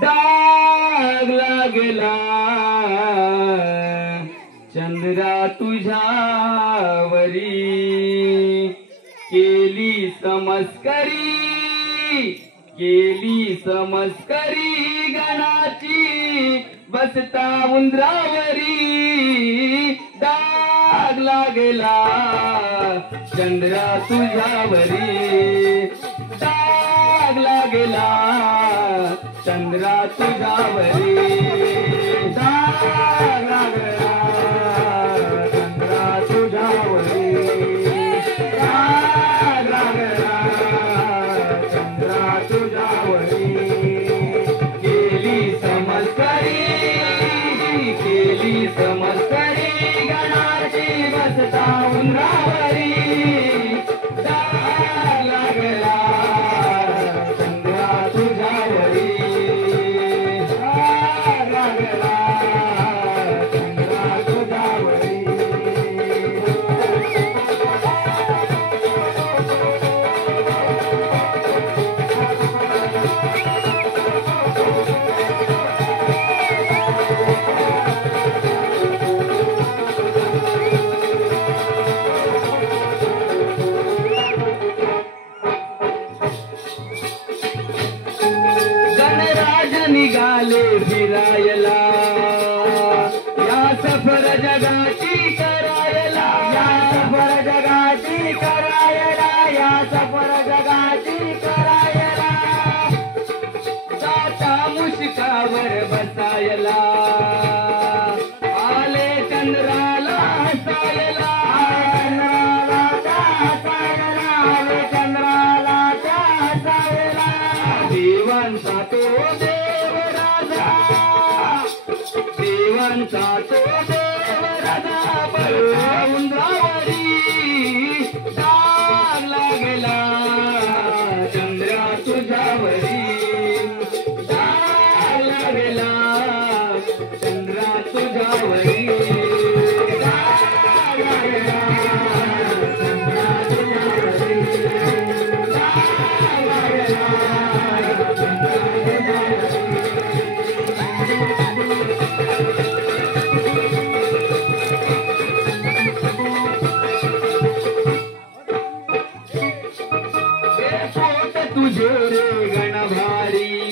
डाग लागला चंद्रा तुझ्यावरी, केली समस्करी गणाची बसता उंदरावरी। डाग लागला चंद्रा तुझ्यावरी, डाग लागला चंद्रा तुझ्यावरी, डाग लागला चंद्रा तुझ्यावरी, डाग लागला चंद्रा तुझ्यावरी। केली समस्करी गणाची बसता उंदरावरी। डाग लागला चंद्रा तुझ्यावरी, डाग लागला चंद्रा तुझ्यावरी। निघाले फिरायला या सफर जगाची करायला, या सफर जगाची करायला, या सफर जगाची करायला। साता मुश्कावर बसायला आले चंद्राला हसायला, आले चंद्राला त्या हसायला। देवांचा तो देवांचा तो देवराजा बसता उंदरावरी। डाग लागला चंद्रा तुझ्यावरी, डाग लागला चंद्रा तुझ्यावरी, डाग लागला चंद्रा तुझ्यावरी, डाग लागला चंद्रा तुझ्यावरी। तुझे रे गण भारी